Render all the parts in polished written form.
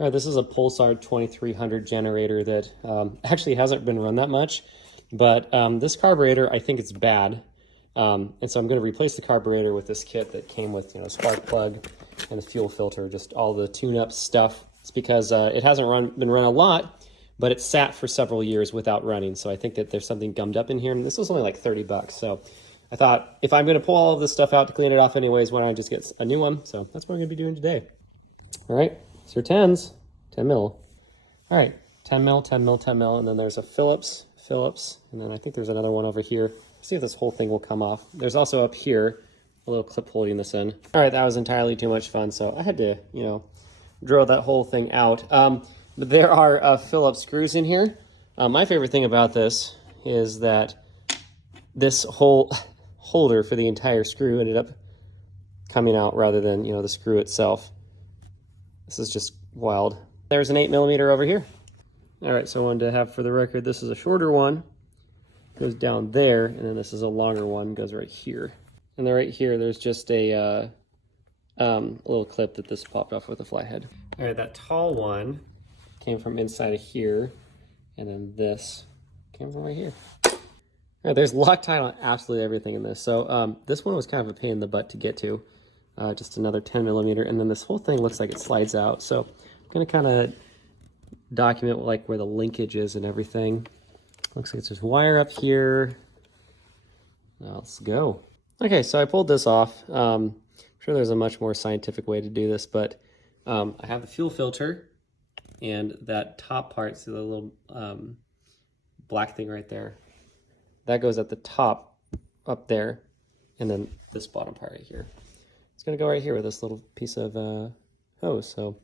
All right, this is a Pulsar 2300 generator that actually hasn't been run that much, but this carburetor, I think it's bad. And so I'm going to replace the carburetor with this kit that came with, spark plug and a fuel filter, just all the tune-up stuff. It's because it hasn't been run a lot, but it's sat for several years without running. So I think that there's something gummed up in here, and this was only like 30 bucks. So I thought if I'm going to pull all of this stuff out to clean it off anyways, why don't I just get a new one? So that's what I'm going to be doing today. All right, it's your 10s, 10 mil. All right, 10 mil, 10 mil, 10 mil, and then there's a Phillips, and then I think there's another one over here. See if this whole thing will come off. There's also up here a little clip holding this in. All right, that was entirely too much fun, so I had to, drill that whole thing out. But there are Phillips screws in here. My favorite thing about this is that this whole holder for the entire screw ended up coming out rather than, the screw itself. This is just wild. There's an 8mm over here. All right, so I wanted to have for the record, this is a shorter one. Goes down there, and then this is a longer one, goes right here. And then right here, there's just a little clip that this popped off with a flathead. All right, that tall one came from inside of here, and then this came from right here. All right, there's Loctite on absolutely everything in this. So this one was kind of a pain in the butt to get to. Just another 10mm, and then this whole thing looks like it slides out. So I'm gonna kind of document like where the linkage is and everything. Looks like it's just wire up here. Now let's go. Okay, so I pulled this off. I'm sure there's a much more scientific way to do this, but I have the fuel filter and that top part, see the little black thing right there? That goes at the top up there, and then this bottom part right here. It's gonna go right here with this little piece of hose. So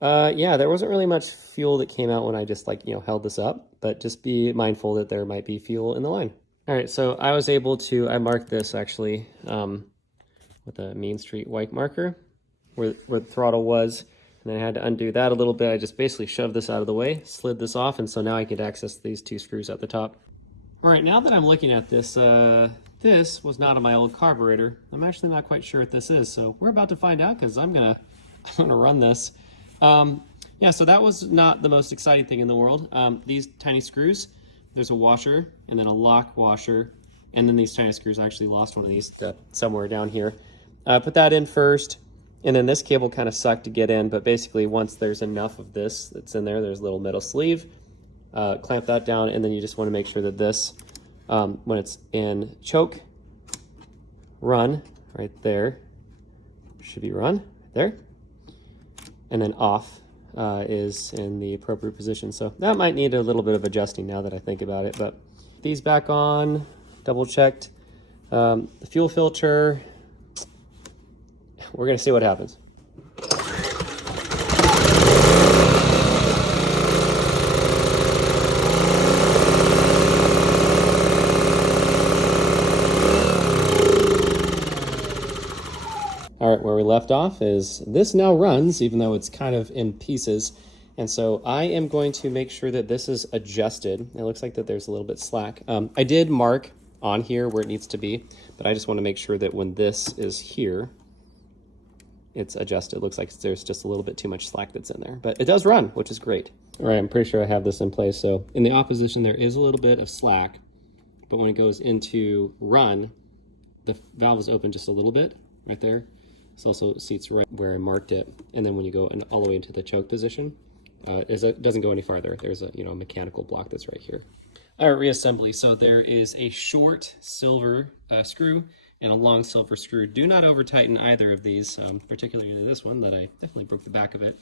yeah, there wasn't really much fuel that came out when I just held this up, but just be mindful that there might be fuel in the line. All right, so I was able to, I marked this actually with a Main Street white marker where the throttle was, and then I had to undo that a little bit. I just basically shoved this out of the way, slid this off, and so now I could access these two screws at the top. All right, now that I'm looking at this, this was not on my old carburetor. I'm actually not quite sure what this is, so we're about to find out because I'm gonna run this. Yeah, so that was not the most exciting thing in the world. These tiny screws, there's a washer and then a lock washer, and then these tiny screws. I actually lost one of these somewhere down here. Put that in first, and then this cable kind of sucked to get in, but basically once there's enough of this that's in there, there's a little metal sleeve. Clamp that down, and then you just want to make sure that this, when it's in choke, run right there, should be run right there, and then off is in the appropriate position. So that might need a little bit of adjusting now that I think about it, but these back on, double checked. The fuel filter, we're gonna see what happens. All right, where we left off is this now runs, even though it's kind of in pieces. And so I am going to make sure that this is adjusted. It looks like that there's a little bit slack. I did mark on here where it needs to be, but I just want to make sure that when this is here, it's adjusted. It looks like there's just a little bit too much slack that's in there, but it does run, which is great. All right, I'm pretty sure I have this in place. So in the opposition, there is a little bit of slack, but when it goes into run, the valve is open just a little bit right there. This also seats right where I marked it. And then when you go all the way into the choke position, it doesn't go any farther. There's a mechanical block that's right here. All right, reassembly. So there is a short silver screw and a long silver screw. Do not over tighten either of these, particularly this one that I definitely broke the back of it.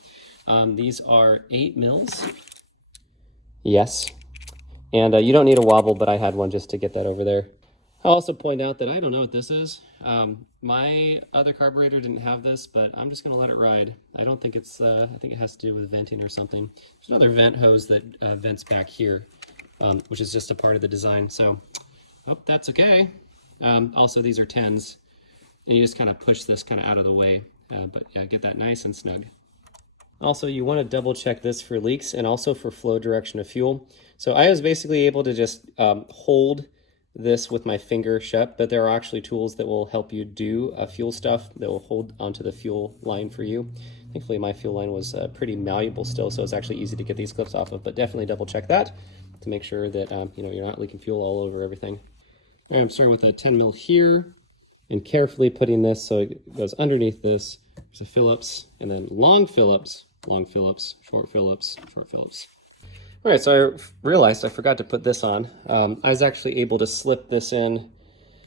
These are 8 mils. Yes. And you don't need a wobble, but I had one just to get that over there. I'll also point out that I don't know what this is. My other carburetor didn't have this, but I'm just gonna let it ride. I don't think it's, I think it has to do with venting or something. There's another vent hose that vents back here, which is just a part of the design. So, hope that's okay. Also, these are 10s, and you just kind of push this kind of out of the way. But yeah, get that nice and snug. Also, you want to double check this for leaks and also for flow direction of fuel. So I was basically able to just hold this with my finger shut, but there are actually tools that will help you do fuel stuff that will hold onto the fuel line for you. Thankfully, my fuel line was pretty malleable still, so it's actually easy to get these clips off of, but definitely double check that to make sure that you're not leaking fuel all over everything. All right, I'm starting with a 10 mil here and carefully putting this so it goes underneath this. There's a Phillips, and then long Phillips, short Phillips, short Phillips. All right, so I realized I forgot to put this on. I was actually able to slip this in,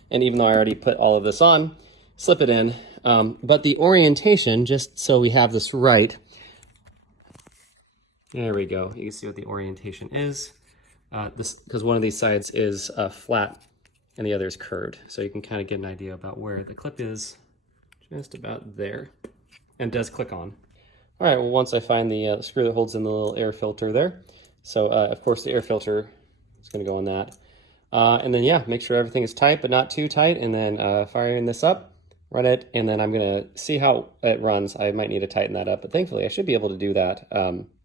and even though I already put all of this on, slip it in. But the orientation, just so we have this right, there we go. You can see what the orientation is. Because one of these sides is flat and the other is curved. So you can kind of get an idea about where the clip is, just about there, and does click on. All right, well, once I find the screw that holds in the little air filter there, so of course the air filter is going to go on that. And then yeah, make sure everything is tight but not too tight, and then firing this up, run it, and then I'm going to see how it runs. I might need to tighten that up, but thankfully I should be able to do that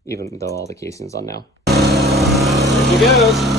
even though all the casing's on now. There she goes.